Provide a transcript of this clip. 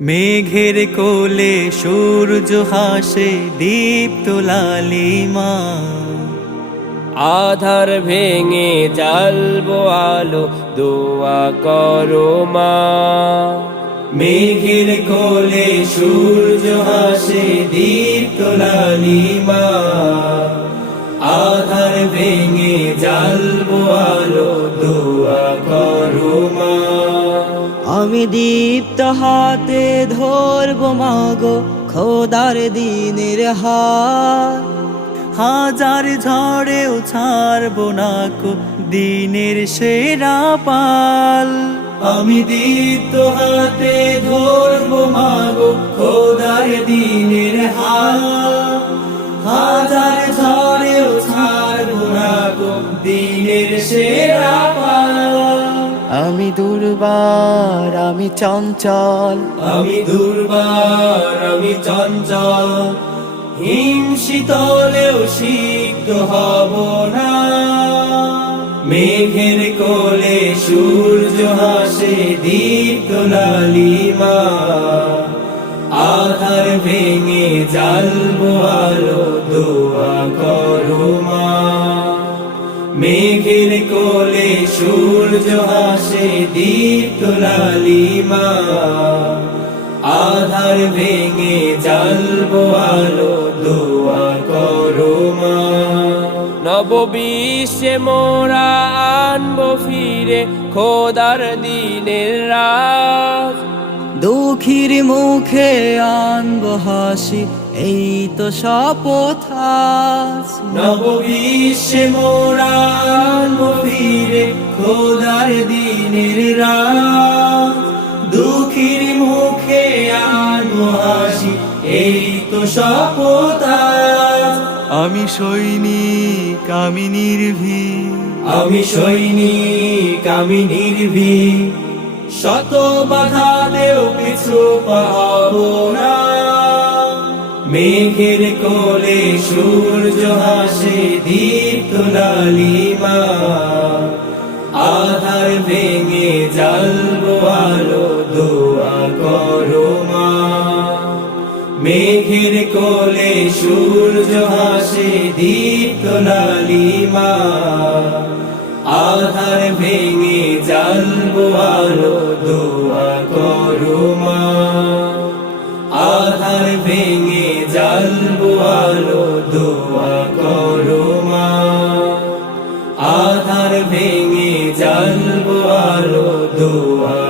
মেঘের কোলে সূর্য হাসে দীপ্ত লালিমা, আধার ভেঙে জ্বালবো আলো দোয়া করো মা। মেঘের কোলে সূর্য হাসে দীপ্ত লালিমা, আধার ভেঙে জ্বালবো আলো দোয়া করো মা। আমি দীপ্ত হাতে ধরব মাগো খোদার দিনের হাত, হাজার ঝড়েও ছাড়বো না কো দিনের সেরা পাল। আমি দীপ্ত হাতে ধরবো মাগো খোদার দিনের হাল, হাজার ঝড়েও ছাড়বো না কো দিনের সেরা পাল। আমি দুর্বার আমি চঞ্চল, আমি দুর্বার আমি চঞ্চল, হিম শীতলেও সিক্ত হব না। মেঘের কোলে সূর্য হাসে দীপ্ত লালিমা, আধার ভেঙে জ্বালবো আলো দোয়া করো মা। মেঘের কোলে সূর্য হাসে দীপ্ত লালিমা, আধার ভেঙে জ্বালবো আলো দোয়া করো মা। নববিশ্বে মোরা আনবো ফিরে খোদার দিনের রাত, দুঃখীর মুখে আনবো হাসি এই তো শপথ আজ। নববিশ্বে মোরা আনবো ফিরে খোদার দিনের রাত, দুঃখীর মুখে আনবো হাসি এই তো শপথ আজ। আমি সৈনিক আমি নির্ভীক, আমি সৈনিক আমি নির্ভীক, শত বাধা দেও পিছু পাবো না। মেঘের কোলে সূর্য হাসে দীপ্ত লালিমা, আধার ভেঙে জ্বালবো আলো দোয়া করো মা। মেঘের কোলে সূর্য হাসে দীপ্ত লালিমা, আধার ভেঙে জ্বালবো আলো দোয়া করো মা। আধার ভেঙে জ্বালবো আলো দোয়া করো মা, আধার ভেঙে জ্বালবো আলো দোয়া